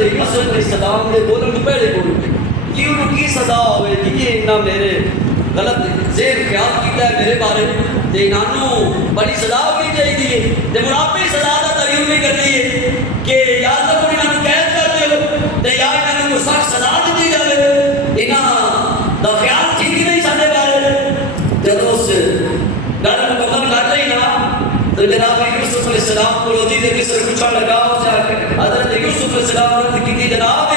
حضرت یوسف علیہ السلام نے بولن پہلے بول کہ انہوں کی صدا ہوئے کہ یہ انہاں میرے غلط زیر خیال کیتا ہے میرے بارے تے انہوں بڑی صدا ہونی چاہیے تے منافع صدا دا تعین نہیں کرنی ہے کہ یا تو انہوں قید کر دو تے یا انہوں کو سخت صدا دی جائے انہاں دا خیال ٹھیک نہیں سارے بارے جب اس گل مکمل کر رہی نا تو جناب یوسف علیہ السلام کو عزیز مصر پوچھا لگا اس سے حضرت یوسف علیہ السلام نے کی جناب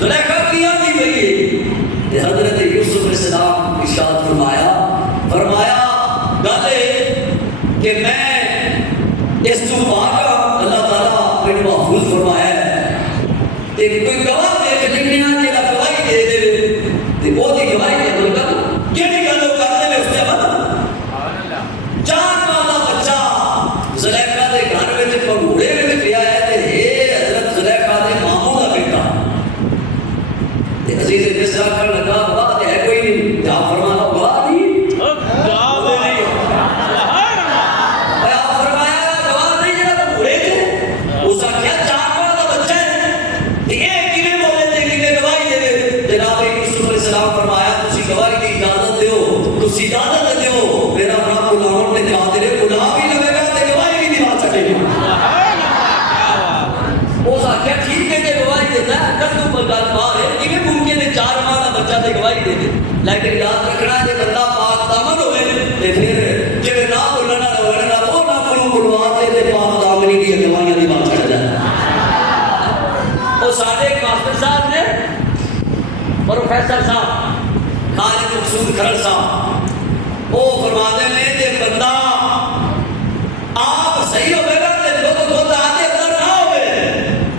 زلیخا کیا نہیں گئی ہے حضرت یوسف علیہ السلام ارشاد فرمایا گل کہ میں اس تو واقعہ اللہ تعالیٰ میرے محفوظ فرمایا ہے کہ کوئی گواہ دے کہ نکلنا جیڑا گواہی دے دے تے وہ دی گواہی دے دے کیڑی گل کر دے اس تے بعد 4 ماہ دا بچہ زلیخا دے گھر وچ پنگوڑے وچ پیا ہے تے اے حضرت زلیخا دے ماموں دا بیٹا تے عزیز مصر کر لگا بات ہے کوئی نہیں جا فرمانا گواہ نہیں اجازت دیو میرا اپنا بلاؤں نے جا دے بلا بھی لگے گا تے گواہی بھی نہیں بات سکے وہ ساکھیا ٹھیک ہے کہ گواہی دیتا ہے کر تو بگال مار ہے کہ ممکن ہے 4 ماہ کا بچہ تے گواہی دے دے لیکن یاد رکھنا ہے کہ بندہ پاک دامن ہوئے تے پھر جے نہ بولنا نہ وہ نہ بلوا دے تے پاک دامنی دی گواہیاں دی بات چڑھ جائے وہ سارے ماسٹر صاحب نے پروفیسر صاحب خالد مقصود کھرل صاحب وہ فرماتے ہیں کہ بندہ آپ صحیح ہوئے گا تے لوگ خود آتے اندر نہ ہوئے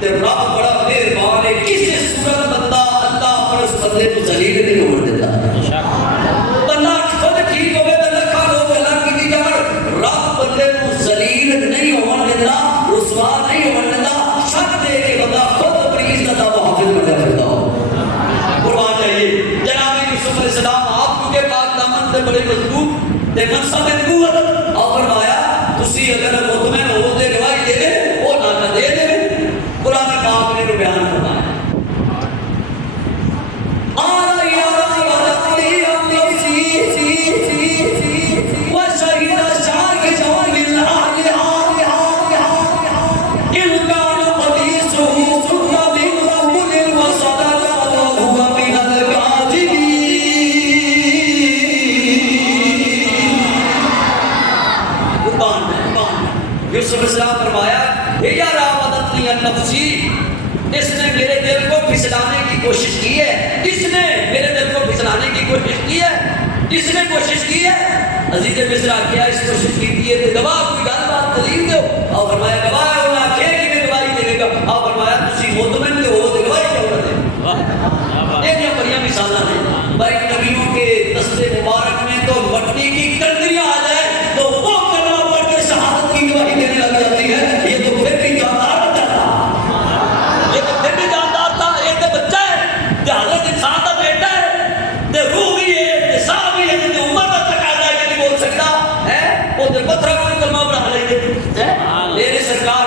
تے رب بڑا مہربان ہے کسی صورت بندہ اللہ پر اس بندے کو ذلیل نہیں ہونے دیتا بندہ خود ٹھیک ہوئے تے لکھا لوگ اللہ کی جان رب بندے کو ذلیل نہیں ہونے دیتا رسوا نہیں ہونے دیتا شک دے کہ بندہ خود اپنی عزت کا محافظ بن جاتا ہو قربان چاہیے جناب یوسف علیہ السلام آپ کے پاک دامن تے بڑے مضبوط تے منصب نبوت اور فرمایا تسی اگر مطمئن ہو تے گواہی دے دے وہ نہ دے دے قرآن پاک نے بیان فرمایا یوسف علیہ السلام فرمایا یا راودتنی عن نفسی اس نے میرے دل کو پھسلانے کی کوشش کی ہے اس نے میرے دل کو پھسلانے کی کوشش کی ہے اس نے کوشش کی ہے عزیز مصر کیا اس کوشش کی تھی ہے گواہ کوئی گل بات دلیل دو اور فرمایا گواہ ہونا کہ میں گواہی دے گا اور فرمایا تسی مطمئن ہو تو گواہی کیوں دے یہ جو بڑی مثالیں ہیں بھائی نبیوں کے دستے مبارک میں تو مٹی کی کنکریاں آ جائے تو وہ کلمہ پڑھ کے شہادت کی گواہی دینے لگ جاتی ہے یہ تو پھر بھی جاندار بچہ تھا یہ تو پھر بھی جاندار تھا ایک بچہ ہے کہ حضرت انسان کا بیٹا ہے کہ روح بھی ہے کہ ساہ بھی ہے کہ عمر کا تقاضا ہے کہ نہیں بول سکتا ہے وہ تو پتھر کو کلمہ پڑھا لیں گے میری سرکار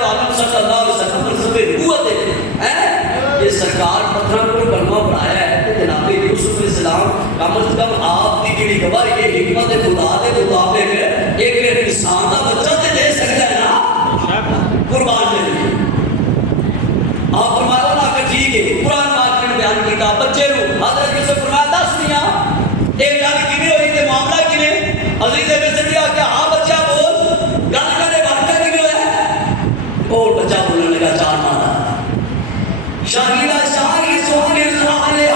تو عالم صلی اللہ علیہ وسلم پر سب نبوت ہے یہ سرکار پتھر کو کلمہ پڑھایا ہے کہ جناب یوسف علیہ السلام کم از کم آپ کی جڑی گواہی یہ حکمت خدا کے مطابق ایک انسان کا بچہ تے دے سکتا ہے نا قربان دے آپ فرمایا نا کہ ٹھیک ہے قرآن پاک نے بیان کیتا بچے نو حضرت یوسف فرمایا دس دیا ایک گل کیویں ہوئی تے معاملہ کیویں عزیز مصر کیا کہ ہاں بچہ بول گل کرے واقعہ کیویں ہوا اور بچہ بولنے لگا 4 ماہ شاہیدہ شاہی سونے علیہ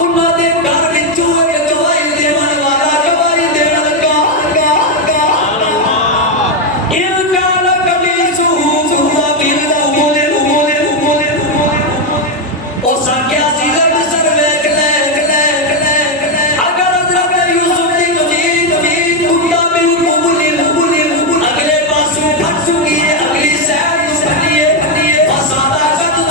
انہاں دے گھر وچوں ایک گواہی دیون والا گواہی دین لگا ان کان قمیصہ قد من او سانکیا سیدھا مصر ویکھ لے اگر حضرت یوسف دی نبی ٹوٹا اگلے پاسوں پھٹ چکی ہے اگلی سائڈ پھٹی ہے فسادہ قد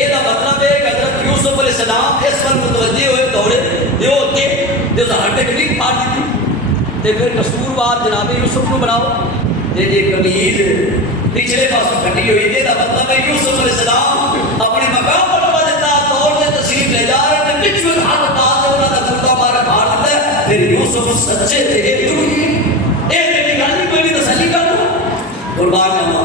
ਇਹਦਾ ਮਤਲਬ ਹੈ ਕਿ ਹਜ਼ਰਤ ਯੂਸੁਫ ਅਲੈਹਿਸਸਲਾਮ ਇਸ ਵੱਲ ਮੁਤਵੱਜੇ ਹੋਏ ਦੌੜੇ ਤੇ ਉਹ ਅੱਗੇ ਤੇ ਉਸ ਹੱਡ ਕਮੀ ਫਾੜ ਦਿੱਤੀ ਤੇ ਫਿਰ ਕਸੂਰਵਾਰ ਜਨਾਬ ਯੂਸੁਫ ਨੂੰ ਬਣਾਓ ਤੇ ਜੇ ਕਮੀਜ਼ ਪਿਛਲੇ ਪਾਸੋਂ ਕੱਟੀ ਹੋਈ ਇਹਦਾ ਮਤਲਬ ਹੈ ਯੂਸੁਫ ਅਲੈਹਿਸਸਲਾਮ ਆਪਣੇ ਮਕਾਮ ਪਰ ਵਜਦਾ ਤੌਰ ਤੇ ਤਸ਼ਰੀਫ ਲੈ ਜਾ ਰਹੇ ਨੇ ਪਿੱਛੋਂ ਹੱਥ ਪਾ ਕੇ ਉਹਨਾਂ ਦਾ ਗੁਰਦਾ ਮਾਰ ਫਾੜ ਦਿੱਤਾ ਫਿਰ ਯੂਸੁਫ ਸੱਚੇ ਤੇ ਇਹ ਜਿਹੜੀ ਗੱਲ ਨਹੀਂ ਕੋਈ ਤਸੱਲੀ ਕਰ ਲਓ ਕੁਰਬਾਨ ਜਾਵਾਂ।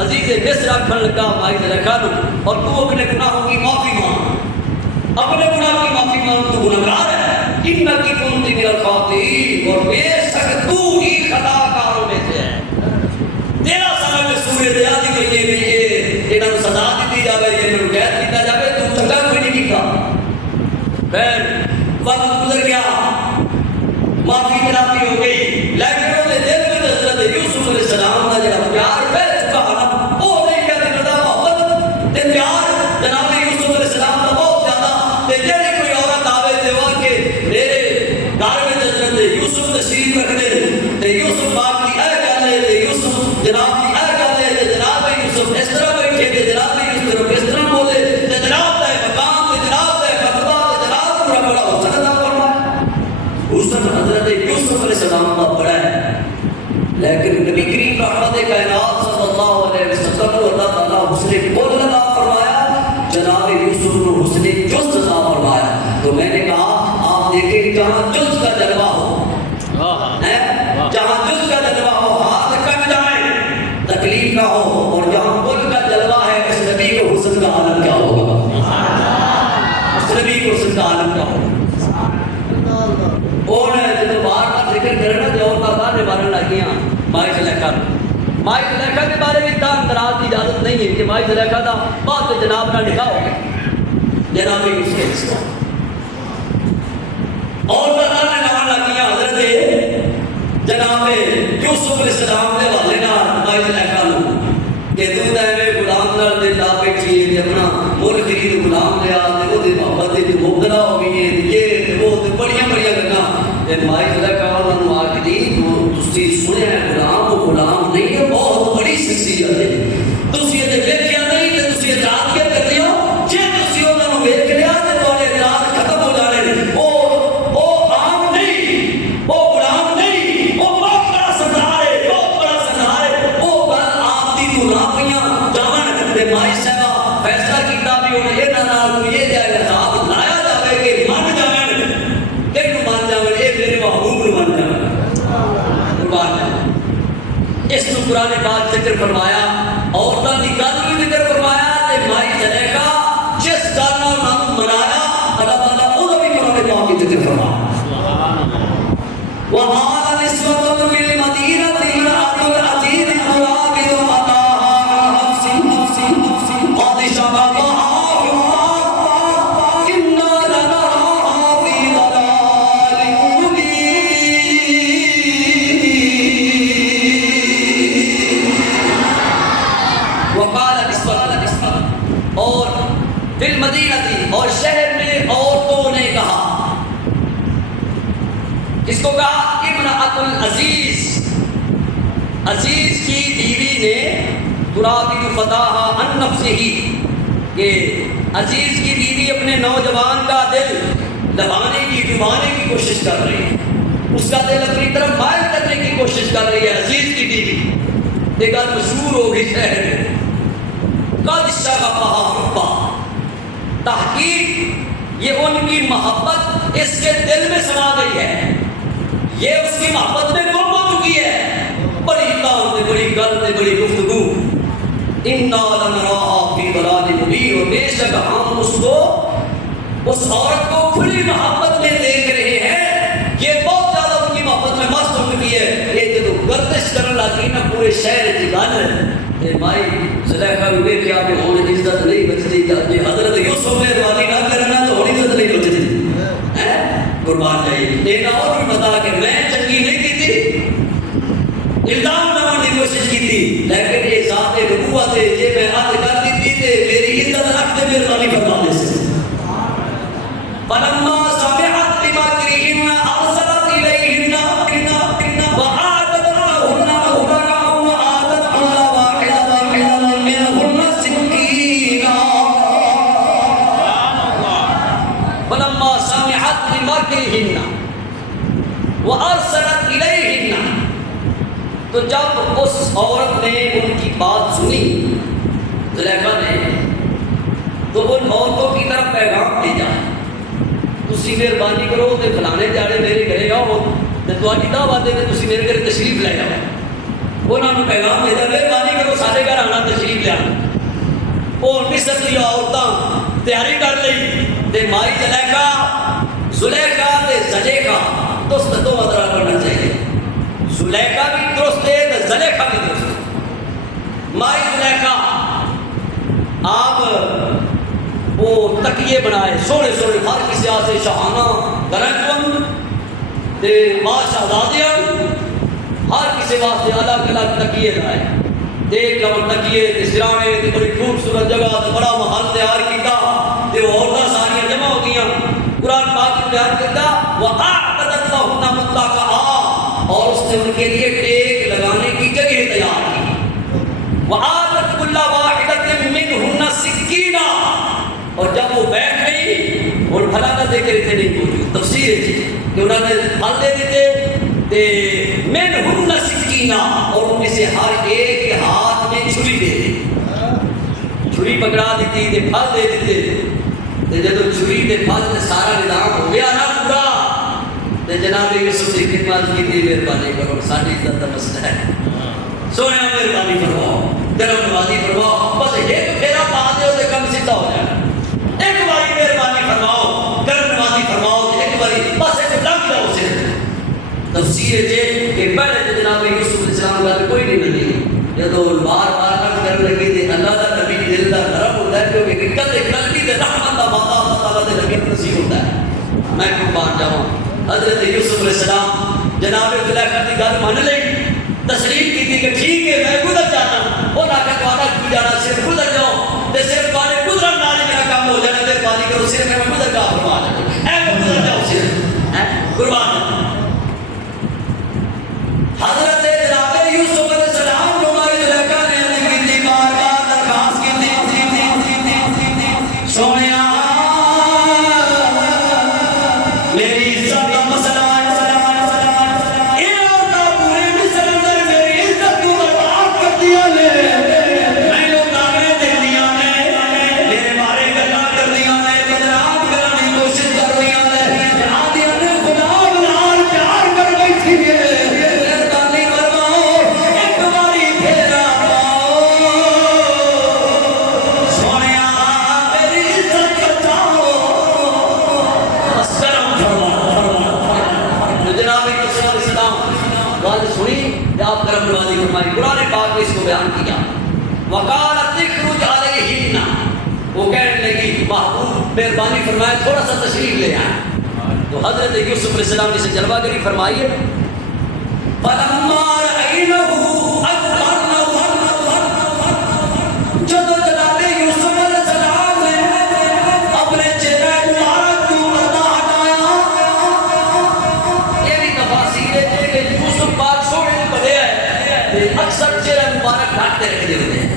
عزیز مصر آخر لگا مائی زلیخا نو اور تو اپنے گناہوں کی معافی مانگ، اپنے گناہ کی معافی مانگ، تو گناہگار ہے، انکی کنتی من الخاطئین، اور بے شک تو ہی خطا کاروں میں سے ہے۔ تیرا سارا میں سورہ دیا دی گئی ہے کہ یہ انہوں سزا دیتی جاوے، یہ انہوں قید کیتا جاوے، تو چنگا کوئی نہیں کیتا۔ پھر وقت گزر گیا، معافی تلافی ہو گئی، لیکن انہوں نے دل میں حضرت یوسف علیہ السلام کا جڑا پیار پہ چکا نا، وہ نہیں کہتے ندا محبت تے پیار جناب یوسف علیہ السلام کا بہت زیادہ، تے جڑی کوئی عورت آوے دیوا کہ میرے گھر میں حضرت یوسف تشریف رکھ دے تے یوسف پاک کی اے گل ہے تے یوسف جناب کی اے گل ہے تے جناب یوسف اس طرح بیٹھے تے جناب یوسف اس طرح بولے تے جناب دا مقام تے جناب دا مرتبہ تے جناب پورا بڑا ہو سکتا فرمایا۔ اس وقت حضرت یوسف علیہ السلام کا بڑا ہے، لیکن نبی کریم رحمت کائنات صلی اللہ علیہ وسلم کو اللہ تعالیٰ حسن کل عطا فرمایا، جناب یوسف کو حسن جز عطا فرمایا۔ تو میں نے کہا آپ دیکھیں جہاں جز کا جلوہ ہو، جہاں جز کا جلوہ ہو ہاتھ کٹ جائیں تکلیف نہ ہو، اور جہاں کل کا جلوہ ہے اس نبی کو حسن کا عالم کیا ہوگا، اس نبی کو حسن کا عالم کیا ہوگا۔ اور جب بار کا ذکر کرنا جو عورتیں باہر مارن لگی ہیں مائی زلیخا، مائی زلیخا کے بارے میں اتنا اندراز کی اجازت نہیں ہے کہ مائی زلیخا کا بات جناب نہ نکاح ہو گیا، جناب یوسف کا عورتیں نے مارن لگی ہیں حضرت جناب یوسف علیہ السلام کے والے نال مائی زلیخا نو کہ تو تے غلام نال دے لا بیٹھی ہے، اپنا مول خرید غلام لیا تے او دی محبت تے مبتلا ہو گئی ہے، یہ وہ بڑیاں بڑیاں گلاں تے مائی زلیخا انہاں نو آکھ دی تسی سنیا ہے غلام، وہ غلام نہیں ہے، بہت بڑی شخصیت ہے، تسی تے ویکھیا نہیں تے تسی اعتراض کیا کر رہے ہو، جے تسی انہاں نو ویکھ لیا تے تواڈے اعتراض ختم ہو جانے، او عام نہیں، او غلام نہیں، او بہت بڑا سردار ہے، بہت بڑا سردار ہے، او گل آپ دی تو نہ پیاں جاون تے مائی صاحبہ فیصلہ کیتا بھی انہاں انہاں نال کوئی یہ جائے عذاب لایا جاوے کہ من جاون، کینوں من جاون، اے میرے محبوب نو من جاون، قربان جاون۔ اس کو قرآن پاک ذکر فرمایا، عورتاں دی گل بھی ذکر فرمایا تے مائی زلیخا جس گل نال انہاں منایا اللہ تعالیٰ وہ بھی قرآن پاک کی ذکر فرمایا۔ وَقَالَ نِسْوَةٌ فِي الْمَدِينَةِ امْرَأَتُ الْعَزِيزِ تُرَاوِدُ فَتَاهَا عَن نَفْسِهِ قَدْ شَغَفَهَا حُبًّا إِنَّا لَنَرَاهَا فِي ضَلَالٍ مُبِينٍ۔ وَقَالَ نِسْوَةٌ، اور فِي الْمَدِينَةِ، اور شہر میں عورتوں نے کہا، اس کو کہا امرأۃ العزیز، عزیز کی بیوی نے تراود فتاها عن نفسه، کہ عزیز کی بیوی اپنے نوجوان کا دل دبانے کی ڈبانے کی کوشش کر رہی ہے، اس کا دل اپنی طرف مائل کرنے کی کوشش کر رہی ہے عزیز کی بیوی۔ یہ بات مشہور ہو گئی شہر میں، قد شغفها حبا، تحقیق یہ ان کی محبت اس کے دل میں سما گئی ہے، یہ اس کی محبت میں گم ہو چکی ہے، بڑی کام بڑی گل بڑی گفتگو، اِنَّا لَنَرَاهَا فِي ضَلَالٍ مُبِينٍ، اور بے شک ہم اس کو، اس عورت کو کھلی محبت میں دیکھ رہے ہیں، یہ بہت زیادہ ان کی محبت میں مست ہو چکی ہے، یہ جب گردش کرنے لگی نا پورے شہر کی گل ہے، مائی زلیخا بھی ویکھیا کہ ہن عزت نہیں بچتی، جی حضرت یوسف نے روانی نہ کرنا تو ہن عزت نہیں بچتی، قربان جائیے۔ ایک اور بھی بتا کہ میں چنگی نہیں کی تھی، الزام لگانے کی کوشش کی تھی، لیکن یہ ذات نبوت ہے، یہ میں عرض کر دی تھی کہ میری عزت رکھتے مہربانی فرمانے سے۔ فلما سمعت بمكرهن ارسلت اليهن وآتت لهن مهرا وآتت كل واحدة منهن سكينا۔ فلما سمعت بمكرهن وارسلت اليهن، تو جب اس عورت نے ان کی بات سنی زلیخا نے، تو ان عورتوں کی طرف پیغام بھیجا، تسی مہربانی کرو تے فلانے دیہڑے میرے گھر آؤ تے تہاڈی دعوت ہے تے تسی میرے گھر تشریف لے آؤ۔ انہاں نوں پیغام بھیجا، مہربانی کرو سارے گھر آنا ترتیب لیا اور مصر دیا عورتاں تیاری کر لی تے مائی زلیخا تے زلیخا دوست دو ادرا کرنا چاہیے زلیخا بھی درست ہے تے زلیخا بھی درست ہے مائی زلیخا آپ وہ تکیے بنائے سونے سونے ہر کسی آسے شہانہ درنگون تے ماں شہزادیاں ہر کسی واسطے الگ الگ تکیے لائے ایک لمن تکیے تے سرانے تے بڑی خوبصورت جگہ تے بڑا محل تیار کیتا تے وہ عورتاں ساریاں جمع ہو گئیاں قرآن پاک نے بیان کرتا وَأَعْتَدَتْ لَهُنَّ مُتَّكَئًا اور اس نے ان کے لیے ٹیک لگانے کی جگہ تیار کی وَآتَتْ كُلَّ وَاحِدَةٍ مِّنْهُنَّ سِكِّينًا اور جب وہ بیٹھ گئی اور بھلا نہ ذکر تھے نہیں موجود تفسیر ہے کہ انہوں نے پھل دے دیتے تے مِنْهُنَّ سِكِّينًا اور ان میں سے ہر ایک کے ہاتھ میں چھری دے دی چھری پکڑا دیتی تے پھل دے دیتے تے جب چھری تے پھل تے سارا نظام ہو گیا نا پورا تے جناب یوسف کی خدمت کی تھی مہربانی کرو ساری عزت کا مسئلہ ہے سونے مہربانی فرماؤ درم نوازی فرماؤ بس ایک پھیرا پا دے تے کم سیدھا ہو جائے ایک باری مہربانی فرماؤ درم نوازی فرماؤ ایک باری بس ایک لگ جاؤ سے تفسیر ہے کہ پہلے تو جناب یوسف علیہ السلام کا کوئی نہیں بنی جب بار بار کٹ کرنے لگے تھے اللہ کا نبی دل کا نرم ہوتا ہے کیونکہ حقیقت ایک قلبی دے رحمت کا ماتا اللہ تعالیٰ دے نبی نصیب ہوتا ہے میں قربان جاؤں حضرت یوسف علیہ السلام جناب زلیخا کی گل مان لئی تسلیم کی تھی کہ ٹھیک ہے میں گزر جانا وہ نہ کہ تمہارا کیوں جانا صرف گزر جاؤ تے صرف تمہارے گزرن نال ہی میرا کام ہو جانا مہربانی کرو صرف میں گزر کا فرما جاؤ اے گزر جاؤ صرف قربان جاؤ حضرت جناب یوسف علیہ السلام کو مائی زلیخا نے علی کی بار بار درخواست کی تھی سونیا میری عزت کا مسئلہ ہے یہ عورتیں پورے مصر اندر میری عزت کو برباد کر دیا لے میں لوگ آگے دے دیا نے میرے بارے گلا کر دیا نے بدنام کرنے کی کوشش کر دیا نے آدھیا نے خدا بلال پیار کر گئی تھی آپ کرم نوازی فرمائی قرآن پاک نے اس کو بیان کیا وقالت اخرج علیہن وہ کہنے لگی محبوب مہربانی فرمائے تھوڑا سا تشریف لے آئے تو حضرت یوسف علیہ السلام نے سے جلوہ گری فرمائی ہے فلما رأینہ جب جناب یوسف علیہ السلام نے اپنے چہرہ مبارک کو پردہ ہٹایا یہ بھی تفاصیل ہے کہ یوسف پاک سوڑے پڑے ہیں اکثر چہرہ مبارک ڈھانکتے رکھتے ہوتے ہیں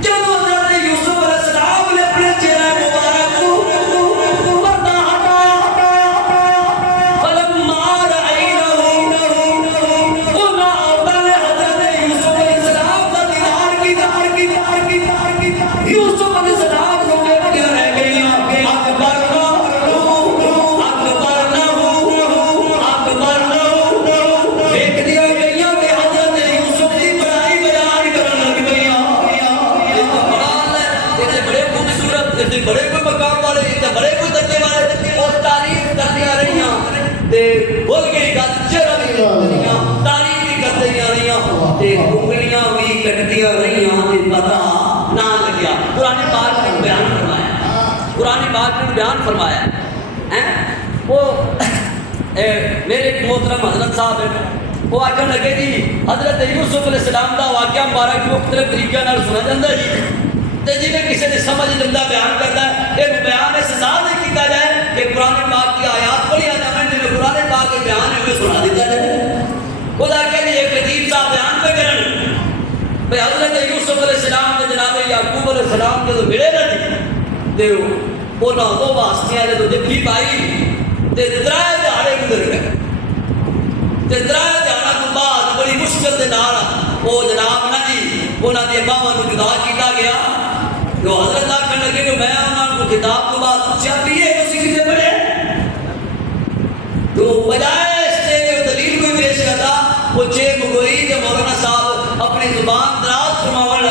جب حضرت یوسف علیہ السلام نے اپنے چہرہ مبارک کو پردہ ہٹایا فلما رأینہ یوسف علیہ السلام کو کیا رہ گئی اکبر ایک دیا گئی کہ حضرت یوسف کی بڑائی بیان کرنے لگ گئی اتنے بڑے خوبصورت اتنے بڑے کوئی مقام والے اتنے بڑے کوئی درجے والے اور تعریف کر دیا رہی ہیں بول گئی گل چہرہ بھی تعریف بھی کر دیا رہی ہیں انگلیاں بھی کٹدیاں رہی ہیں پتہ نہ لگیا قرآن پاک نے بیان فرمایا قرآن پاک نے بیان فرمایا وہ میرے محترم حضرت صاحب ہیں وہ آکھن لگے جی حضرت یوسف علیہ السلام دا واقعہ مبارک مختلف طریقے نال سنا جاتا ہے تے جی میں کسی نے سمجھ لمدا بیان کرتا ہے یہ بیان اس سزا نہیں کیتا جائے کہ قرآن پاک کی آیات پڑھی آ جائیں جنہیں قرآن پاک کے بیان ہے وہ سنا دیتا جائے خدا کہ ایک عجیب سا بیان پہ کرن بھئی حضرت یوسف علیہ السلام نے جناب یعقوب علیہ السلام کے تو ملے نہ تھی تے انہاں دو واسطیاں نے تو جبھی پائی تے درائے دہاڑے گزر گئے تے درائے دہاڑا تو بعد بڑی مشکل دے نال وہ جناب نہ جی انہاں دی ماں نوں جدا کیتا گیا جو حضرت آکھن لگے کہ میں انہاں کو کتاب تو بعد پوچھا بھی یہ کسی کتے پڑھے تو بجائے اس سے کہ دلیل کوئی پیش کرتا وہ چیک گوئی کہ مولانا صاحب اپنی زبان دراز فرماون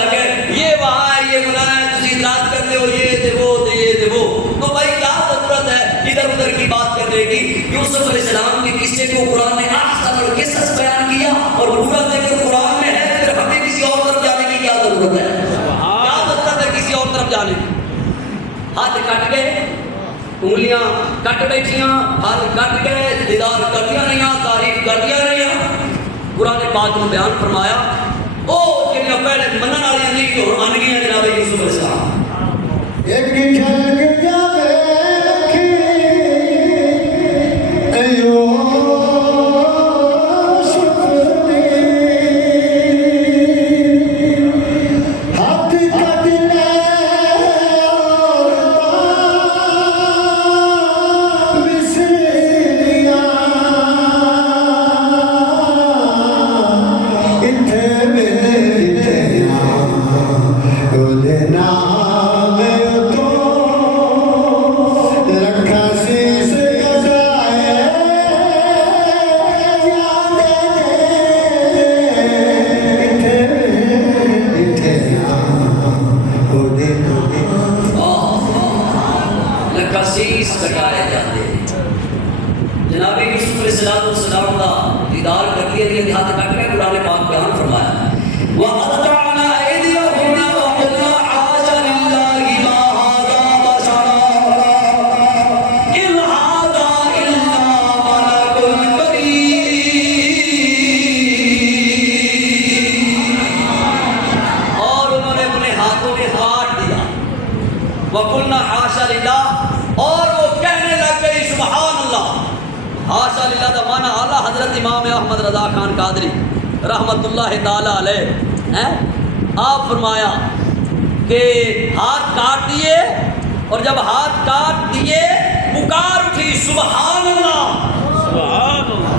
انگلیاں کٹ بیٹھیاں، ہاتھ کٹ گئے، دیدار کر دیا رہی، تعریف کر دیا رہی۔ قرآن پاک نے بیان فرمایا او جنہیں پہلے منن والی نہیں تو من گیا جناب یوسف علیہ السلام۔ ایک جھلک جاوے جناب یوسف علیہ السلام کا دیدار کر لیا گیا، ہاتھ کٹ کے قرآن پاک بیان فرمایا وَقَطَعْنَا أَيْدِيَهُنَّ وَقُلْنَا حَاشَ لِلَّهِ مَا هَٰذَا بَشَرًا إِنْ هَٰذَا إِلَّا مَلَكٌ كَرِيمٌ۔ اور انہوں نے اپنے ہاتھوں میں کاٹ دیا، وَقُلْنَا حَاشَ لِلَّهِ، اور وہ کہنے لگ گئی سبحان اللہ۔ حاشا للہ دا مانا اعلیٰ حضرت امام احمد رضا خان قادری رحمت اللہ تعالیٰ علیہ آپ فرمایا کہ ہاتھ کاٹ دیے، اور جب ہاتھ کاٹ دیے پکار اٹھی سبحان اللہ سبحان اللہ۔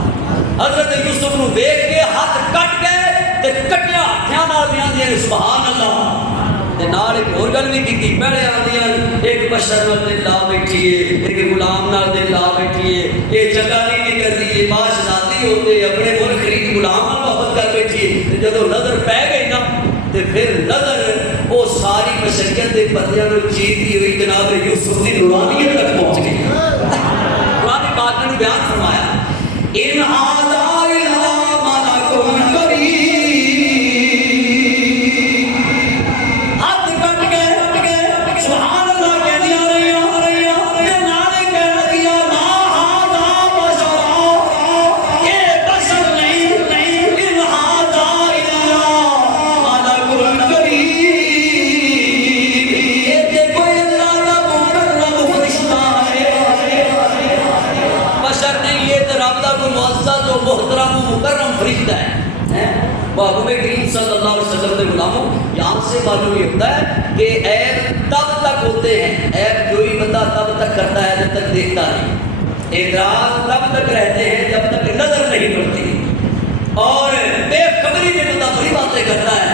حضرت یوسف نو دیکھ کے ہاتھ کٹ گئے تے کٹیا ہاتھیاں نال بھی آندیاں سبحان اللہ۔ تے نال ایک اور گل بھی کیتی، پہلے آندیاں ایک بشر نال دل لا بیٹھی ہے، ایک غلام نال دل لا بیٹھی ہے، یہ جگہ نہیں کر دی ہے، باش ذاتی ہوتے اپنے ملک خرید غلام نال محبت کر بیٹھی ہے۔ جدو نظر پہ گئی نا تے پھر نظر وہ ساری بشریت کے بندیاں نو چیرتی ہوئی جناب یوسف کی نورانیت تک پہنچ گئی۔ قرآن پاک نے بیان فرمایا ان ھذا الا ملک کریم۔ محترم مکرم فرشتہ ہے۔ محبوب کریم صلی اللہ علیہ وسلم کے غلاموں، یہاں سے معلوم یہ ہوتا ہے کہ عیب تب تک ہوتے ہیں، عیب جو ہی بندہ تب تک کرتا ہے جب تک دیکھتا نہیں، اعتراض تب تک رہتے ہیں جب تک نظر نہیں پڑتی، اور بے خبری میں بندہ بڑی باتیں کرتا ہے،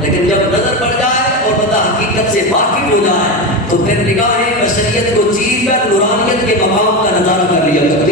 لیکن جب نظر پڑ جائے اور بندہ حقیقت سے واقف ہو جائے تو پھر نگاہیں بشریت کو چیر کر نورانیت کے مقام کا نظارہ کر لیا جاتا ہے۔